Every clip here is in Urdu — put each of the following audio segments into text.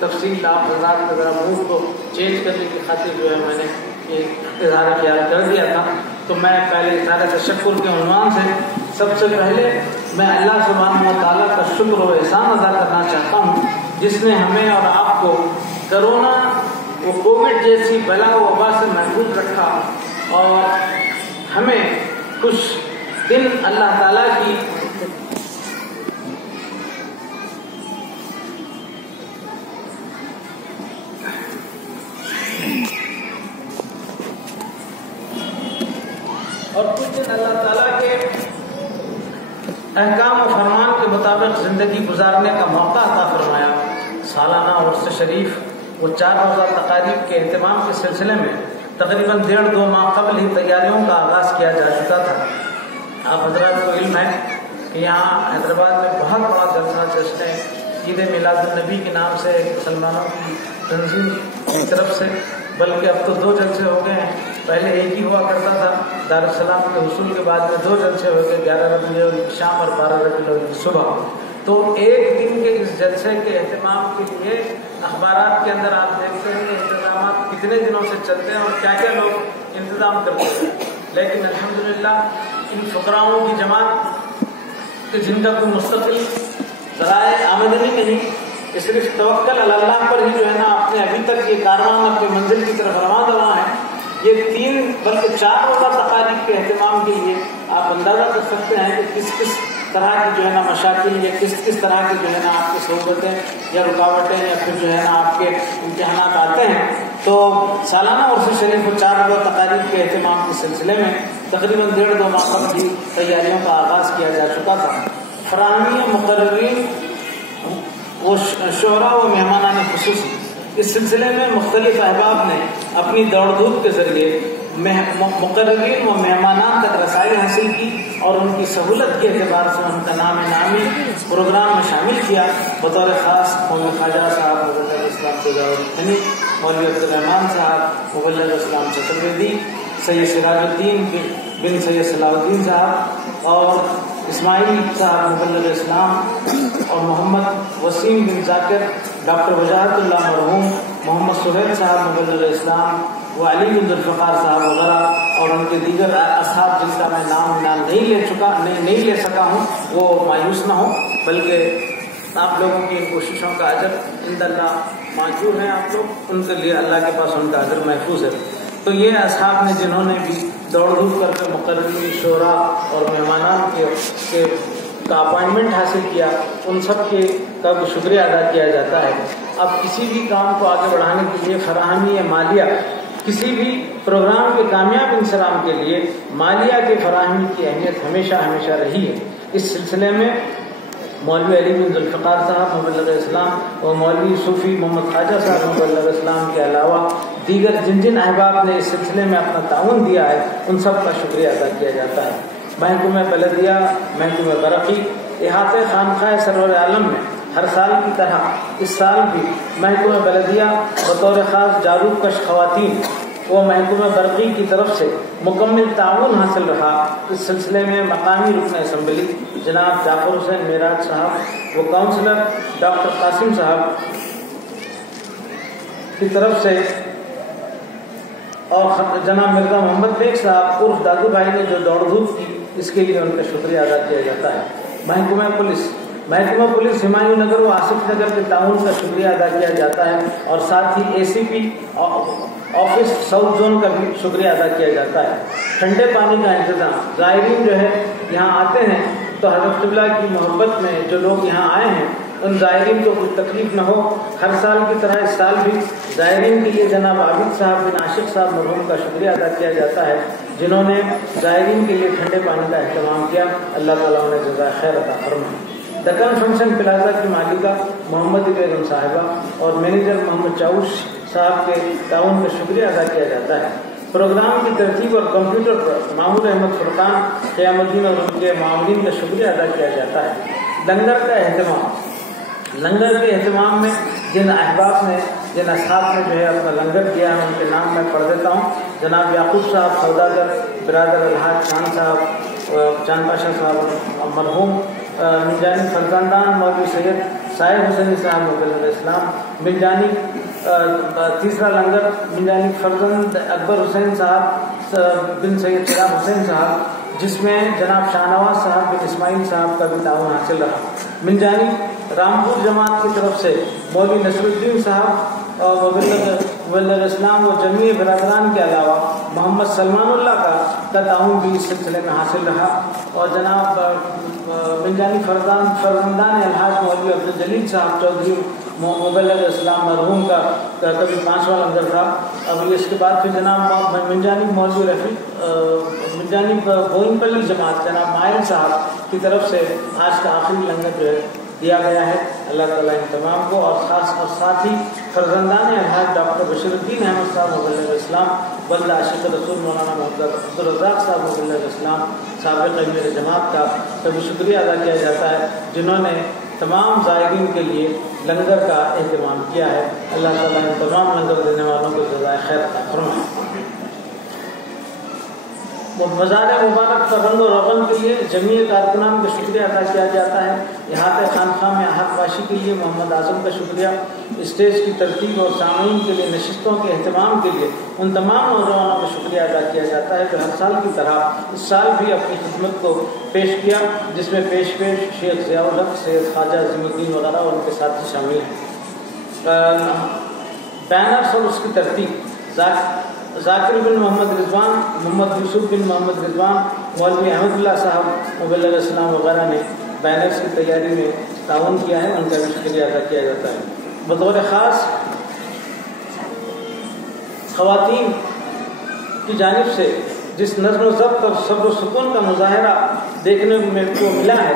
تفصیل آپ حضرات کا ذرا موڈ کو چینج کرنے کی خاطر جو ہے میں نے یہ اظہار خیال کر دیا تھا. تو میں پہلے اظہار تشکر کے عنوان سے سب سے پہلے میں اللہ سبحانہ و تعالیٰ کا شکر و احسان ادا کرنا چاہتا ہوں جس نے ہمیں اور آپ کو کرونا و کووڈ جیسی بلا و وبا سے محفوظ رکھا اور ہمیں کچھ دن اللہ تعالیٰ کی اللہ تعالیٰ کے احکام و فرمان کے مطابق زندگی گزارنے کا موقع عطا فرمایا. سالانہ عرس شریف و 4 روزہ تقاریب کے اہتمام کے سلسلے میں تقریباً 1.5-2 ماہ قبل ہی تیاریوں کا آغاز کیا جا چکا تھا. آپ حضرات کو علم ہے کہ یہاں حیدرآباد میں بہت بڑا جلسہ جشن عید میلاد النبی کے نام سے مسلمانوں کی تنظیم کی طرف سے، بلکہ اب تو 2 جلسے ہو گئے ہیں. پہلے ایک ہی ہوا کرتا تھا. دارالسلام کے حصول کے بعد میں 2 جلسے ہو گئے، 11 ربیع الاول کی شام اور 12 ربیع الاول کی صبح. تو ایک دن کے اس جلسے کے اہتمام کے لیے اخبارات کے اندر آپ دیکھتے ہیں کہ انتظامات کتنے دنوں سے چلتے ہیں اور کیا کیا لوگ انتظام کرتے ہیں. لیکن الحمدللہ ان فقراؤں کی جماعت کہ جن کا کوئی مستقل ذرائع آمدنی نہیں، کہ صرف توکل علی اللہ پر ہی جو ہے نا اپنے ابھی تک یہ کاروان اپنی منزل کی طرف رواں ہے. یہ 3 بلکہ 4 روزہ تقاریب کے اہتمام کے لیے آپ اندازہ کر سکتے ہیں کہ کس کس طرح کی جو ہے نا مشاکل یا کس طرح کی جو ہے نا آپ کی صعوبتیں یا رکاوٹیں یا پھر جو ہے نا آپ کے امتحانات آتے ہیں. تو سالانہ عرس شریف و 4 روزہ تقاریب کے اہتمام کے سلسلے میں تقریباً 1.5-2 ماہ قبل ہی تیاریوں کا آغاز کیا جا چکا تھا. فراہمی مقررین و شعراء و مہمانان خصوصی اس سلسلے میں مختلف احباب نے اپنی دوڑ دھوپ کے ذریعے مقررین و مہمانان تک رسائی حاصل کی اور ان کی سہولت کے اعتبار سے ان کا نام نامی پروگرام میں شامل کیا. بطور خاص مولوی خواجہ صاحب مبلغ اسلام تجاوری، مولوی عبدالرحمان صاحب مبلغ اسلام چترویدی، سید سراج الدین بن سید صلاح الدین صاحب اور اسماعیل صاحب مبلغ اسلام اور محمد وسیم بن ذاکر، ڈاکٹر وجاہت اللہ مرحوم، محمد سہیل صاحب مبلغ اسلام و علی بن ذوالفقار صاحب وغیرہ اور ان کے دیگر اصحاب جن کا میں نام نہیں لے سکا ہوں وہ مایوس نہ ہوں، بلکہ آپ لوگوں کی کوششوں کا اجر عند اللہ معجور ہیں. آپ لوگ ان کے لیے اللہ کے پاس ان کا اجر محفوظ ہے. تو یہ اصحاب نے جنہوں نے بھی دوڑ دھوپ کر کے مقررین شعراء اور مہمانان کے کا اپائنٹمنٹ حاصل کیا، ان سب کے کا بھی شکریہ ادا کیا جاتا ہے. اب کسی بھی کام کو آگے بڑھانے کے لیے فراہمی مالیہ، کسی بھی پروگرام کے کامیاب انسرام کے لیے مالیہ کی فراہمی کی اہمیت ہمیشہ رہی ہے. اس سلسلے میں مولوی علی بن ذوالفقار صاحب مبلغ اسلام اور مولوی صوفی محمد خواجہ صاحب مبلغ اسلام کے علاوہ دیگر جن احباب نے اس سلسلے میں اپنا تعاون دیا ہے ان سب کا شکریہ ادا کیا جاتا ہے. محکمہ بلدیہ، محکمہ برقی، احاطہ خانقاہ سرور عالم میں ہر سال کی طرح اس سال بھی محکمہ بلدیہ بطور خاص جاروب کش خواتین و محکمہ برقی کی طرف سے مکمل تعاون حاصل رہا. اس سلسلے میں مقامی رکن اسمبلی جناب جعفر حسین معراج صاحب و کونسلر ڈاکٹر قاسم صاحب کی طرف سے اور جناب مرزا محمد بیگ صاحب عرف دادو بھائی نے جو دوڑ دھوپ کی اس کے لیے ان کا شکریہ ادا کیا جاتا ہے. محکمہ پولیس ہمایوں نگر و آصف نگر کے تعاون کا شکریہ ادا کیا جاتا ہے اور ساتھ ہی ACP آفس ساؤتھ زون کا بھی شکریہ ادا کیا جاتا ہے. ٹھنڈے پانی کا انتظام، زائرین جو ہے یہاں آتے ہیں تو حضرت قبلہ کی محبت میں جو لوگ یہاں آئے ہیں ان زائرین کو کوئی تکلیف نہ ہو. ہر سال کی طرح اس سال بھی زائرین کے لیے جناب عابد صاحب بن عاشق صاحب مرحوم کا شکریہ ادا کیا جاتا ہے جنہوں نے زائرین کے لیے ٹھنڈے پانی کا اہتمام کیا. اللہ تعالیٰ انہیں جزائے خیر عطا فرمائے. دکن فنکشن پلازا کی مالکہ محمد بیگم صاحبہ اور مینیجر محمد چاؤش صاحب کے تعاون کا شکریہ ادا کیا جاتا ہے. پروگرام کی ترتیب اور کمپیوٹر پر محمود احمد فرقان قیام الدین اور ان کے معاونین کا شکریہ ادا کیا جاتا ہے. لنگر کے اہتمام میں جن احباب نے جن اصحاب نے جو ہے اپنا لنگر کیا ہے ان کے نام میں پڑھ دیتا ہوں. جناب یعقوب صاحب سوداگر، برادر الحاج چاند صاحب، چاند پاشا صاحب مرحوم، من جانب فرزندان مولوی سید صاحب حسین صاحب مبلغ اسلام، من جانب تیسرا لنگر من جانب فرزند اکبر حسین صاحب بن سید چراغ حسین صاحب، جس میں جناب شاہ نواز صاحب بن اسماعیل صاحب کا بھی تعاون حاصل رہا۔ من جانب رامپور جماعت کی طرف سے مولوی نصر الدین صاحب اور مبلغ اسلام و جمیع برادران کے علاوہ محمد سلمان اللہ کا تعاون بھی اس سلسلے میں حاصل رہا، اور جناب من جانب فرزندان الحاج مولوی عبدالجلیل صاحب چودھری مبلغ اسلام مرحوم کا کبھی 5واں لنگر تھا۔ اب اس کے بعد پھر جناب من جانب مولوی رفیق من جانب بوئن پلی جماعت جناب مائل صاحب کی طرف سے آج کا آخری لنگر جو ہے دیا گیا ہے۔ اللہ تعالیٰ ان تمام کو اور خاص اور ساتھ ہی فرزندان الحاج ڈاکٹر بشیر الدین احمد صاحب مبلغ اسلام، ولد عاشق رسول مولانا محمد عبدالرزاق صاحب مبلغ اسلام سابق امیر جماعت کا کبھی شکریہ ادا کیا جاتا ہے، جنہوں نے تمام زائرین کے لیے لنگر کا اہتمام کیا ہے۔ اللہ تعالیٰ ان تمام لنگر دینے والوں کو جزائے خیر عطا فرمائے۔ مزار مبارک کا رنگ و روغن کے لیے جمیع کارکنان کا شکریہ ادا کیا جاتا ہے۔ یہاں پہ خانقاہ میں احق باشی کے لیے محمد اعظم کا شکریہ، اسٹیج کی ترتیب اور سامعین کے لیے نشستوں کے اہتمام کے لیے ان تمام نوجوانوں کا شکریہ ادا کیا جاتا ہے جو ہر سال کی طرح اس سال بھی اپنی خدمت کو پیش کیا، جس میں پیش شیخ ضیاء الحق، سید خواجہ عظیم الدین وغیرہ اور ان کے ساتھی شامل ہیں۔ بینرز اور اس کی ترتیب ذاکر بن محمد رضوان، محمد یوسف بن محمد رضوان، مولوی احمد اللہ صاحب مبلغ اسلام وغیرہ نے بینرز کی تیاری میں تعاون کیا ہے، ان کا بھی شکریہ ادا کیا جاتا ہے۔ بطور خاص خواتین کی جانب سے جس نظم و ضبط اور صبر و سکون کا مظاہرہ دیکھنے کو ملا ہے،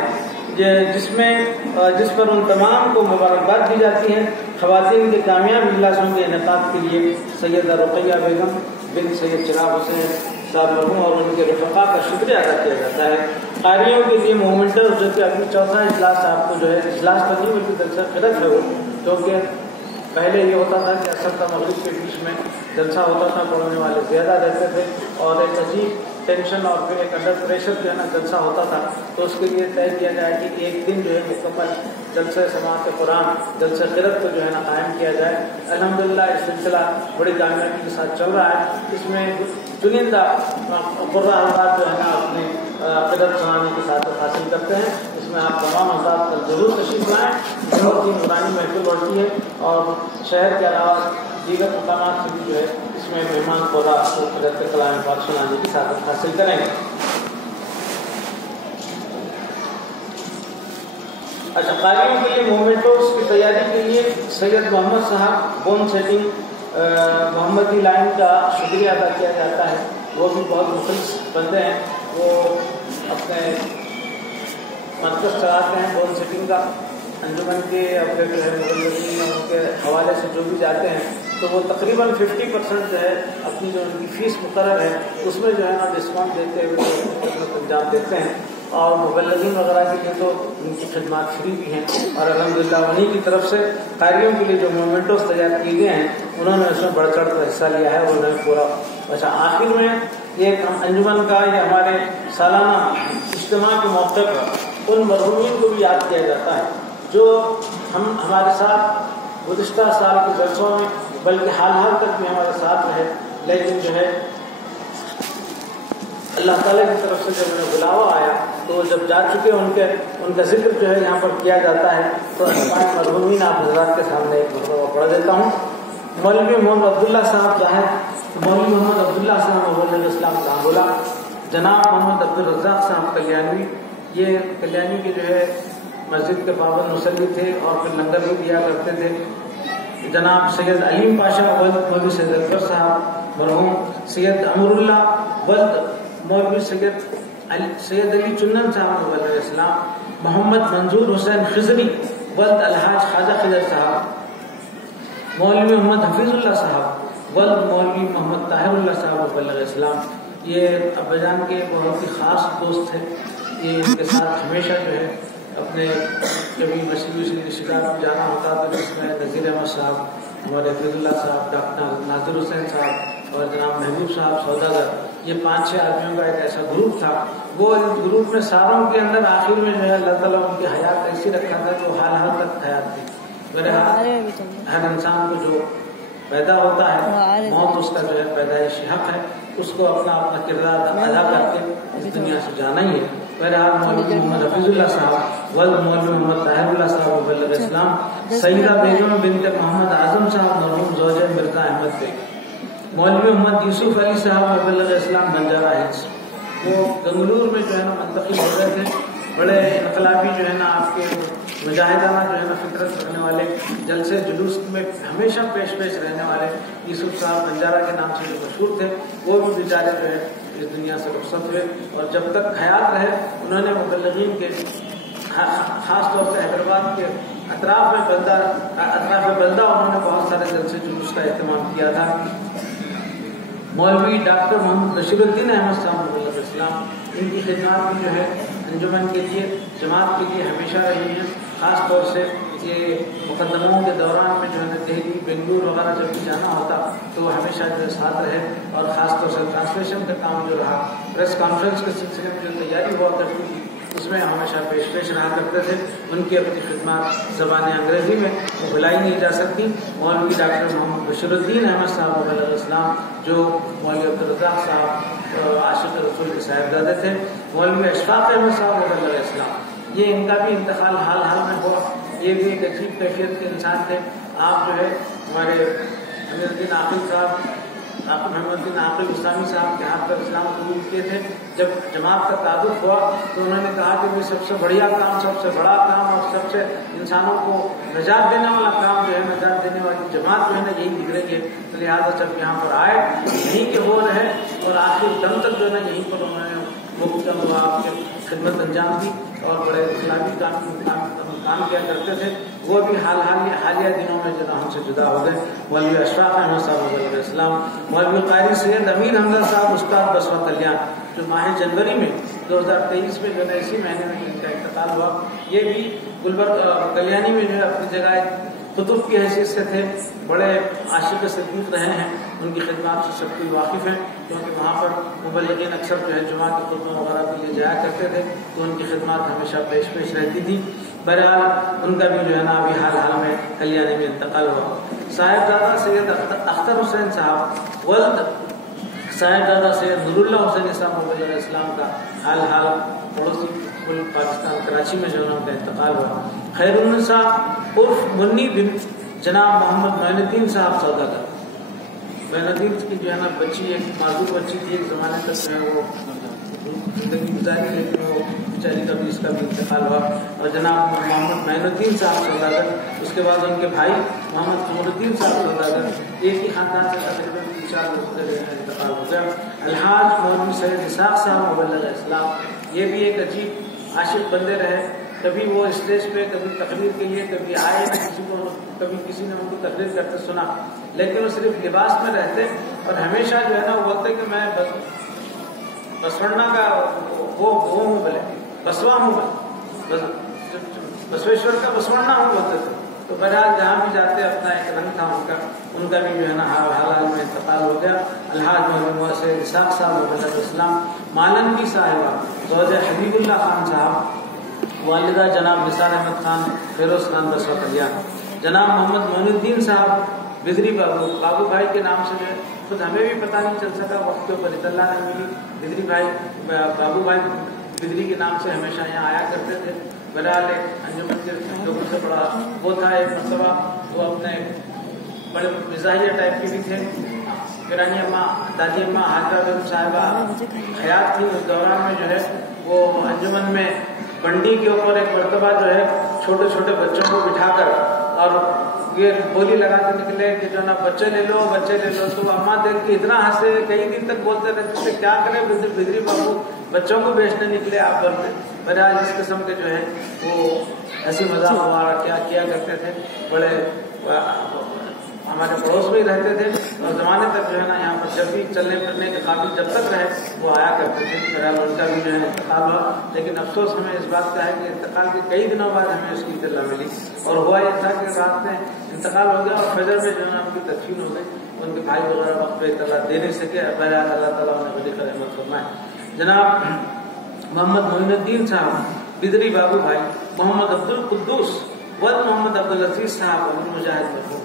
جس پر ان تمام کو مبارکباد دی جاتی ہے۔ خواتین کے کامیاب اجلاسوں کے انعقاد کے لیے سیدہ رقیہ بیگم بن سید چراغ حسین صاحب مرحوم اور ان کے رفقا کا شکریہ ادا کیا جاتا ہے۔ قاریوں کے لیے مومنٹر جو کہ ابھی چوتھا اجلاس آپ کو جو ہے اجلاس تو نہیں بلکہ جلسہ قرت ہے وہ، کیونکہ پہلے یہ ہوتا تھا کہ اثر کا مغرب کے بیچ میں جلسہ ہوتا تھا، پڑھنے والے زیادہ رہتے تھے اور ایک عجیب ٹینشن اور پھر ایک انڈر پریشر جو ہے نا جلسہ ہوتا تھا، تو اس کے لیے طے کیا جائے کہ ایک دن جو ہے مکمل جلسہ سماعت قرآن جلسہ قرت کو جو ہے نا قائم کیا جائے۔ الحمدللہ یہ سلسلہ بڑی کامیابی کے ساتھ چل رہا ہے۔ اس میں چنندہ قرہ حضرات جو ہے نا اپنے قرت سنانے کی سعادت حاصل کرتے ہیں۔ اس میں آپ تمام حضرات کل ضرور تشریف لائیں، بہت ہی نورانی محفل بڑھتی ہے اور شہر کے علاوہ دیگر مقامات سے بھی جو ہے اس میں مہمان قرہ قرت کلام پاک سنانے کی سعادت حاصل کریں گے۔ اچھا، قاریوں کے لیے مومنٹوز کی تیاری کے لیے سید محمد صاحب بون سیٹنگ محمدی لائن کا شکریہ ادا کیا جاتا ہے۔ وہ بھی بہت مخلص بندے ہیں، وہ اپنے مرکز چلاتے ہیں بون سیٹنگ کا، انجمن کے اپنے جو ہے مبلغین اور ان کے حوالے سے جو بھی جاتے ہیں تو وہ تقریباً 50% جو ہے اپنی جو ان کی فیس مقرر ہے اس میں جو ہے نا ڈسکاؤنٹ دیتے ہوئے خدمت انجام دیتے ہیں، اور مبلغین وغیرہ کے لیے تو ان کی خدمات فری بھی ہیں، اور الحمدللہ انہیں کی طرف سے قاریوں کے لیے جو مومنٹوز تیار کیے گئے ہیں انہوں نے اس میں بڑھ چڑھ کر حصہ لیا ہے، انہوں نے پورا۔ اچھا، آخر میں ایک انجمن کا یا ہمارے سالانہ اجتماع کے موقع پر ان مرحومین کو بھی یاد کیا جاتا ہے جو ہمارے ساتھ گزشتہ سال کے جلسوں میں بلکہ حال تک بھی ہمارے ساتھ رہے، لیکن جو ہے اللہ تعالیٰ کی طرف سے جب انہیں بلاوا آیا تو جب جا چکے ان کا ذکر جو ہے یہاں پر کیا جاتا ہے تو اسماء مرحومین آپ حضرات کے سامنے ایک مرتبہ پڑھ دیتا ہوں۔ مولوی محمد عبداللہ صاحب ظاہر، مولوی محمد عبداللہ صاحب مبلغ اسلام کابلہ، جناب محمد عبدالرزاق صاحب کلیانوی، یہ کلیانی کے جو ہے مسجد کے پابند مصلی تھے اور پھر لنگر بھی دیا کرتے تھے۔ جناب سید علیم پاشا ولد مولوی سید اکبر صاحب مرحوم، سید امر اللہ ولد مولوی سید علی چنن صاحب مبلغ اسلام، محمد منظور حسین خضری ولد الحاج خواجہ خضر صاحب، مولوی محمد حفیظ اللہ صاحب ولد مولوی محمد طاہر اللہ صاحب مبلغ اسلام۔ یہ ابا جان کے بہت ہی خاص دوست تھے، یہ ان کے ساتھ ہمیشہ جو ہے اپنے کبھی مسیح رشتہ دار کو جانا ہوتا تو جس میں نذیر احمد صاحب، ہمارے حفیظ اللہ صاحب، ڈاکٹر ناظر حسین صاحب اور جناب محبوب صاحب سوداگر، یہ 5-6 آدمیوں کا ایک ایسا گروپ تھا. وہ اس گروپ میں ساروں کے اندر آخر میں جو ہے اللہ تعالیٰ ان کی حیات ایسی رکھا تھا کہ وہ حال تک حیات تھی. ہر انسان کو جو پیدا ہوتا ہے موت اس کا جو ہے پیدائشی حق ہے، اس کو اپنا کردار ادا کر کے اس دنیا سے جانا ہی ہے. بہرحال مولوی محمد حفیظ اللہ صاحب ولد مولوی محمد طاہر اللہ صاحب مبلغ اسلام، سیدہ بیگم بنت محمد اعظم صاحب مرحوم زوجہ مرزا احمد بیگ، مولوی محمد یوسف علی صاحب مبلغ اسلام بنجارہ ہلز. وہ بنگلور میں جو ہے نا منتقل ہو گئے تھے. بڑے انقلابی جو ہے نا آپ کے مجاہدانہ جو ہے نا فطرت رکھنے والے، جلسے جلوس میں ہمیشہ پیش رہنے والے یوسف صاحب بنجارہ کے نام سے جو مشہور تھے، وہ بھی بیچارے جو ہے اس دنیا سے رخصت ہوئے. اور جب تک حیات رہے انہوں نے مبلغین کے خاص طور سے حیدرآباد کے اطراف بلدہ انہوں نے بہت سارے جلسے جلوس کا اہتمام کیا تھا. مولوی ڈاکٹر محمد بشیر الدین احمد صاحب مبلغ اسلام، ان کی خدمات جو ہے انجمن کے لیے، جماعت کے لیے ہمیشہ رہی ہیں. خاص طور سے یہ مقدموں کے دوران میں جو ہے دہلی بنگلور وغیرہ جب بھی جانا ہوتا تو وہ ہمیشہ جو ساتھ رہے. اور خاص طور سے ٹرانسلیشن کا کام جو رہا، پریس کانفرنس کے سلسلے میں جو تیاری ہوا کرتی تھی اس میں ہمیشہ پیش رہا کرتے تھے. ان کی اپنی خدمات زبان انگریزی میں وہ بھلائی نہیں جا سکتی. مولوی ڈاکٹر محمد بشیر الدین احمد صاحب مبلغ اسلام، جو مولوی عبدالرزاق صاحب عاشق رسول کے صاحبزادے تھے. مولوی اشفاق احمد صاحب مبلغ اسلام، یہ ان کا بھی انتقال حال میں ہوا. یہ بھی ایک عجیب کیفیت کے انسان تھے. آپ جو ہے ہمارے امیر الدین عاقل صاحب، محمد الدین عاقل اسلامی صاحب کے ہاتھ پر اسلام قبول کیے تھے. جب جماعت کا تعارف ہوا تو انہوں نے کہا کہ سب سے بڑھیا کام، سب سے بڑا کام اور سب سے انسانوں کو نجات دینے والا کام جو ہے، نجات دینے والی جماعت جو ہے نا یہی نکلے گی. تو لہٰذا جب یہاں پر آئے یہیں کے وہ رہے اور آخر دم تک جو ہے نا یہیں پر انہوں نے آپ کی خدمت انجام دی اور بڑے اخلاقی کام کیا کرتے تھے. وہ بھی حالیہ دنوں میں جو ہم سے جدا ہو گئے. مولوی اشفاق احمد صاحب علیہ السلام، مولوی قاری سید امین حمزہ صاحب استاد بسوا کلیان، جو ماہ جنوری میں 2023 میں جو ہے اسی مہینے میں ان کا انتقال ہوا. یہ بھی گلبرگ کلیانی میں جو ہے اپنی جگہ قطب کی حیثیت سے تھے. بڑے عاشق صدیق رہے ہیں. ان کی خدمات سے سب کوئی واقف ہیں، کیونکہ وہاں پر مبلغین اکثر جو ہے جمعہ کی خطبہ وغیرہ کے لیے جایا کرتے تھے تو ان کی خدمات ہمیشہ پیش رہتی تھی. بہرحال ان کا بھی جو ہے نا ابھی حال میں کلیانی میں انتقال ہوا. صاحبزادہ سید اختر حسین صاحب ولد صاحبزادہ سید نور اللہ حسین صاحب مبلغ اسلام کا حال پڑوسی ملک پاکستان کراچی میں جو ہے ان کا انتقال ہوا. خیر النساء عرف منی بن جناب محمد معین الدین صاحب سوداگر. معین الدین کی جو ہے نا بچی ایک معذور بچی تھی، ایک زمانے تک جو ہے وہ زندگی گزاری، لیکن وہ بیچاری کا بھی اس کا بھی انتقال ہوا. اور جناب محمد معین الدین صاحب سوداگر، اس کے بعد ان کے بھائی محمد قمر الدین صاحب سوداگر، ایک ہی خاندان سے تقریباً 3-4 لوگوں کا انتقال ہو گیا. الحاج مولوی سید اسحاق صاحب مبلغ اسلام، یہ بھی ایک عجیب عاشق بندے رہے. کبھی وہ اسٹیج پہ، کبھی تقریر کے لیے کبھی آئے، کبھی کسی نے ان کو تقریر کرتے سنا، لیکن وہ صرف لباس میں رہتے اور ہمیشہ جو ہے نا وہ بولتے کہ میں بسوڑنا کا وہ ہوں، بولے بسوا ہوں، بسویشور کا بسوڑنا ہوں بولتے تھے. تو بہرحال جہاں بھی جاتے اپنا ایک رنگ تھا ان کا بھی جو ہے نا حال میں انتقال ہو گیا. الحاج محمد سید اسحاق صاحب مبلغ اسلام، مالنگی صاحبہ زوجہ حبیب اللہ خان صاحب، والدہ جناب نثار احمد خان فیروز خان بسوا کلیان. جناب محمد معین الدین صاحب بدری بابو بھائی کے نام سے جو ہے خود ہمیں بھی پتہ نہیں چل سکا، وقت کے اوپر اطلاع نہیں ملی. بدری بھائی بابو بھائی بدری کے نام سے ہمیشہ یہاں آیا کرتے تھے. بہرحال انجمن کے لوگوں سے بڑا وہ تھا. ایک مرتبہ وہ اپنے بڑے مزاحیہ ٹائپ کے بھی تھے. پیرانی اماں، دادی اماں حاجرہ بیگم صاحبہ حیات تھی اس دوران میں جو ہے وہ انجمن میں بنڈی کے اوپر ایک مرتبہ جو ہے چھوٹے چھوٹے بچوں کو بٹھا کر اور یہ بولی لگا کے نکلے کہ جو نا بچے لے لو بچے لے لو. تو اماں دیکھ کے اتنا ہنسے، کئی دن تک بولتے رہتے تھے کیا کریں بدری بابو بچوں کو بیچنے نکلے آپ بولتے. بہرحال اس قسم کے جو ہے وہ ایسی مزاق وغیرہ کیا کرتے تھے. بڑے ہمارے پڑوس میں ہی رہتے تھے اور زمانے تک جو ہے نا یہاں پر جب بھی چلنے پھرنے کے قابل جب تک رہے وہ آیا کرتے تھے. بہرحال ان کا بھی جو ہے انتقال ہوا، لیکن افسوس ہمیں اس بات کا ہے کہ انتقال کے کئی دنوں بعد ہمیں اس کی اطلاع ملی. اور ہوا یہ تھا کہ رات میں انتقال ہو گیا اور فجر میں جو ہے نا ان کی تدفین ہو گئی. ان کے بھائی وغیرہ وقت پہ اطلاع دے نہیں سکے، بہرحال اللہ تعالیٰ انہیں بڑی رحمت فرمائے۔ جناب محمد معین الدین صاحب بدری بابو بھائی، محمد عبد القدوس ود محمد عبدالعزیز صاحب ابو مجاہد مرحوم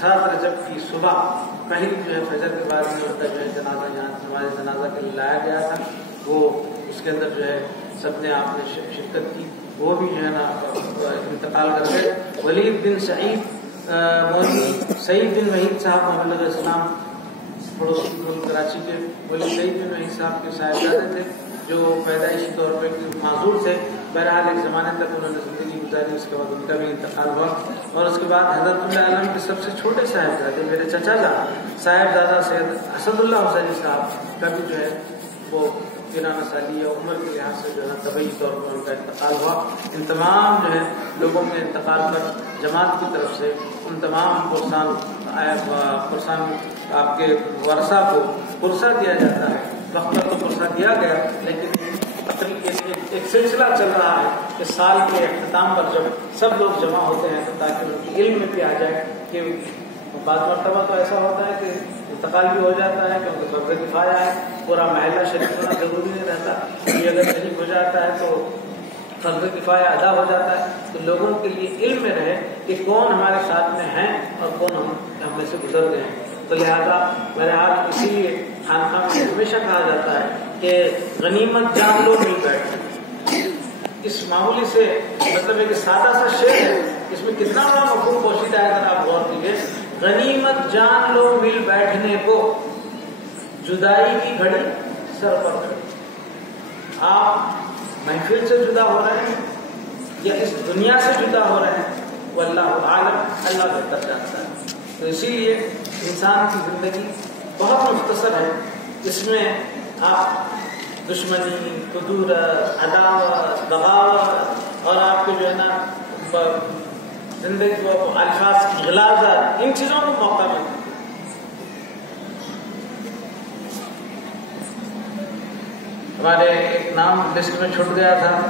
7 رجب کی صبح پہلی جو ہے فجر کے بعد میں ہوتا جو ہے جنازہ یہاں ہمارے جنازہ کے لیے لایا گیا تھا، وہ اس کے اندر جو ہے سب نے آپ نے شرکت کی، وہ بھی جو ہے نا انتقال کر گئے۔ ولید بن سعید مولوی سعید بن وحید صاحب محمد السلام پڑوسی ملک کراچی کے مولوی سعید بن وحید صاحب کے صاحبزادے تھے جو پیدائشی طور پہ معذور تھے، بہرحال ایک زمانے تک انہوں نے زندگی گزاری، اس کے بعد ان کا بھی انتقال ہوا، اور اس کے بعد حضرت اللہ عالم کے سب سے چھوٹے صاحبزادے میرے چچا جان صاحبزادہ سید اسد اللہ حسینی صاحب کا بھی جو ہے وہ 93 سالی یا عمر کے لحاظ سے جو ہے طبعی طور پر ان کا انتقال ہوا۔ ان تمام جو ہے لوگوں کے انتقال پر جماعت کی طرف سے ان تمام پرسان آپ کے ورثہ کو پرسہ دیا جاتا ہے، وقت پر تو پرسہ دیا گیا، لیکن ایک سلسلہ چل رہا ہے کہ سال کے اختتام پر جب سب لوگ جمع ہوتے ہیں تو تاکہ ان کی علم میں بھی آ جائے کہ بعض مرتبہ تو ایسا ہوتا ہے کہ انتقال بھی ہو جاتا ہے کیونکہ فرض کفایہ ہے، پورا محلہ شریک ہونا ضروری نہیں رہتا، یہ اگر شریک ہو جاتا ہے تو فرض کفایہ ادا ہو جاتا ہے، تو لوگوں کے لیے علم میں رہے کہ کون ہمارے ساتھ میں ہیں اور کون ہم میں سے گزر گئے ہیں، تو لہٰذا بہرحال اسی لیے خانقاہ میں ہمیشہ کہا جاتا ہے کہ غنیمت جان لو مل بیٹھ۔ اس معمولی سے مطلب ایک سادہ سا شعر ہے، اس میں کتنا بڑا مفہوم پوشیدہ ہے، اگر آپ غور کیجیے۔ غنیمت جان لو مل بیٹھنے کو، جدائی کی گھڑی سر پر کھڑی۔ آپ محفل سے جدا ہو رہے ہیں یا اس دنیا سے جدا ہو رہے ہیں، وہ اللہ عالم، اللہ بہتر جانتا ہے۔ تو اسی لیے انسان کی زندگی بہت مختصر ہے، اس میں آپ دشمنی، کدورت، عداوت، بغاوت اور آپ کے جو ہے نا زندگی کو الفاظ کی غلاظت، ان چیزوں کو موقع ملتا ہے۔ ہمارے ایک نام لسٹ میں چھوٹ گیا تھا،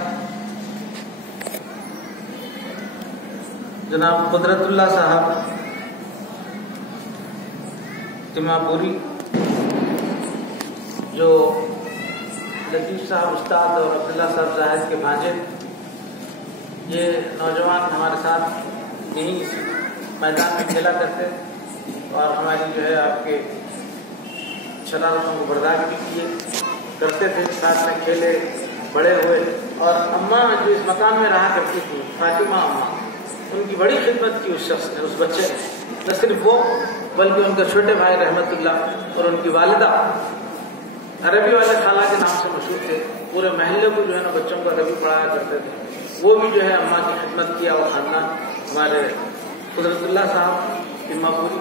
جناب قدرت اللہ صاحب تما پوری، جو لطیف صاحب استاد اور عبداللہ صاحب زاہد کے بھانجے، یہ نوجوان ہمارے ساتھ یہیں میدان میں کھیلا کرتے اور ہماری جو ہے آپ کے شرارتوں کو برداشت بھی کیے کرتے تھے، ساتھ میں کھیلے بڑے ہوئے، اور اماں جو اس مکان میں رہا کرتی تھی فاطمہ اماں، ان کی بڑی خدمت کی اس شخص نے، اس بچے نے، نہ صرف وہ بلکہ ان کا چھوٹے بھائی رحمت اللہ اور ان کی والدہ عربی والے خالہ کے نام سے مشہور تھے، پورے محلے کو جو ہے نا بچوں کو عربی پڑھایا کرتے تھے، وہ بھی جو ہے اماں کی خدمت کیا، اور خاندان ہمارے قدرت اللہ صاحب تما پوری،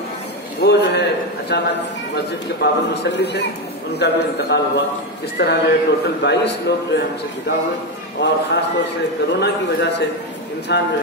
وہ جو ہے اچانک مسجد کے پابند مصلی تھے، ان کا بھی انتقال ہوا۔ اس طرح جو ہے ٹوٹل 22 لوگ جو ہے ہم سے جدا ہوئے، اور خاص طور سے کرونا کی وجہ سے انسان جو ہے